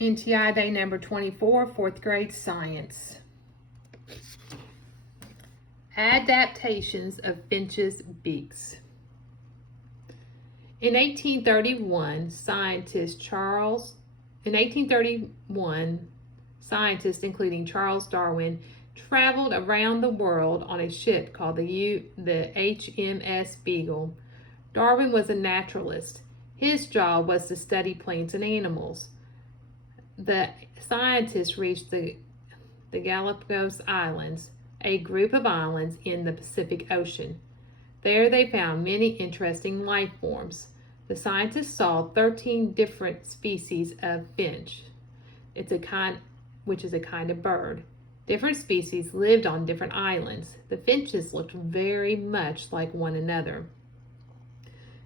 NTI Day number 24, 4th grade science. Adaptations of finches' beaks. In 1831, scientists including Charles Darwin traveled around the world on a ship called the HMS Beagle. Darwin was a naturalist. His job was to study plants and animals. The scientists reached the Galapagos Islands, a group of islands in the Pacific Ocean. There they found many interesting life forms. The scientists saw 13 different species of finch, which is a kind of bird. Different species lived on different islands. The finches looked very much like one another.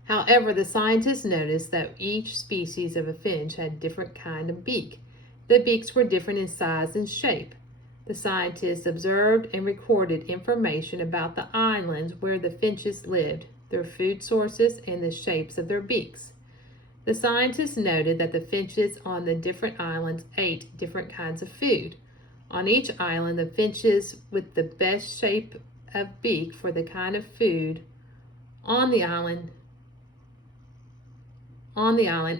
However, the scientists noticed that each species of a finch had a different kind of beak. The beaks were different in size and shape. The scientists observed and recorded information about the islands where the finches lived, their food sources, and the shapes of their beaks. The scientists noted that the finches on the different islands ate different kinds of food. On each island, the finches with the best shape of beak for the kind of food on the island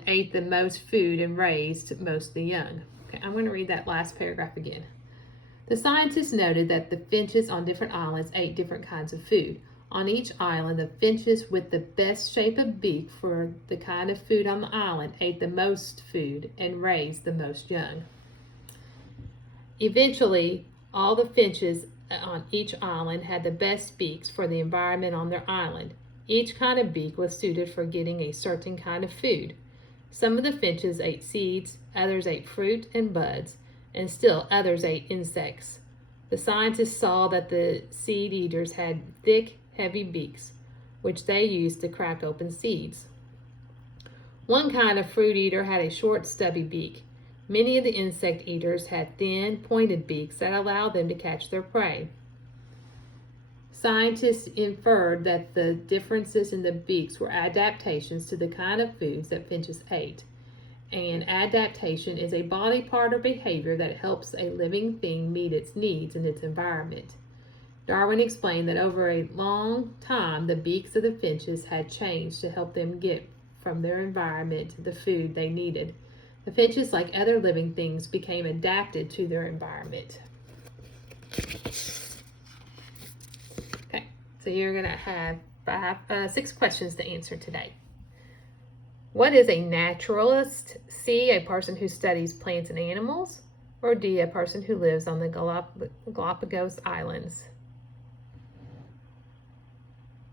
ate the most food and raised most of the young. Okay, I'm going to read that last paragraph again. The scientists noted that the finches on different islands ate different kinds of food. On each island, the finches with the best shape of beak for the kind of food on the island ate the most food and raised the most young. Eventually, all the finches on each island had the best beaks for the environment on their island. Each kind of beak was suited for getting a certain kind of food. Some of the finches ate seeds, others ate fruit and buds, and still others ate insects. The scientists saw that the seed eaters had thick, heavy beaks, which they used to crack open seeds. One kind of fruit eater had a short, stubby beak. Many of the insect eaters had thin, pointed beaks that allowed them to catch their prey. Scientists inferred that the differences in the beaks were adaptations to the kind of foods that finches ate. And adaptation is a body part or behavior that helps a living thing meet its needs in its environment. Darwin explained that over a long time, the beaks of the finches had changed to help them get from their environment the food they needed. The finches, like other living things, became adapted to their environment. Okay, so you're going to have 6 questions to answer today. What is a naturalist? C, a person who studies plants and animals, or D, a person who lives on the Galapagos Islands?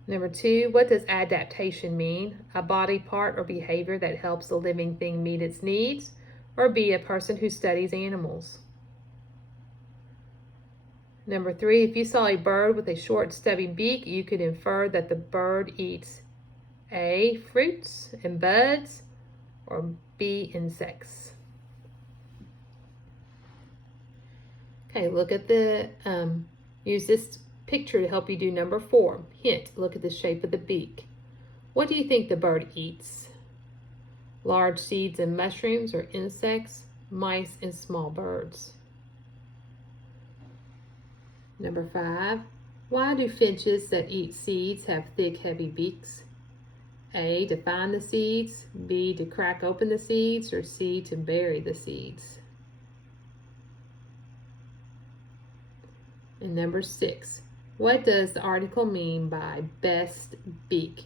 Number 2, what does adaptation mean? A body part or behavior that helps a living thing meet its needs, or B, a person who studies animals? Number 3, if you saw a bird with a short, stubby beak, you could infer that the bird eats A, fruits and buds, or B, insects. Okay, look at use this picture to help you do number 4. Hint, look at the shape of the beak. What do you think the bird eats? Large seeds and mushrooms, or insects, mice, and small birds? Number 5, why do finches that eat seeds have thick, heavy beaks? A, to find the seeds, B, to crack open the seeds, or C, to bury the seeds? And number 6, what does the article mean by best beak?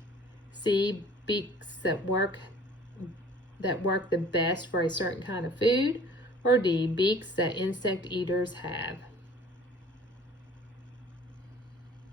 C, beaks that work the best for a certain kind of food, or D, beaks that insect eaters have?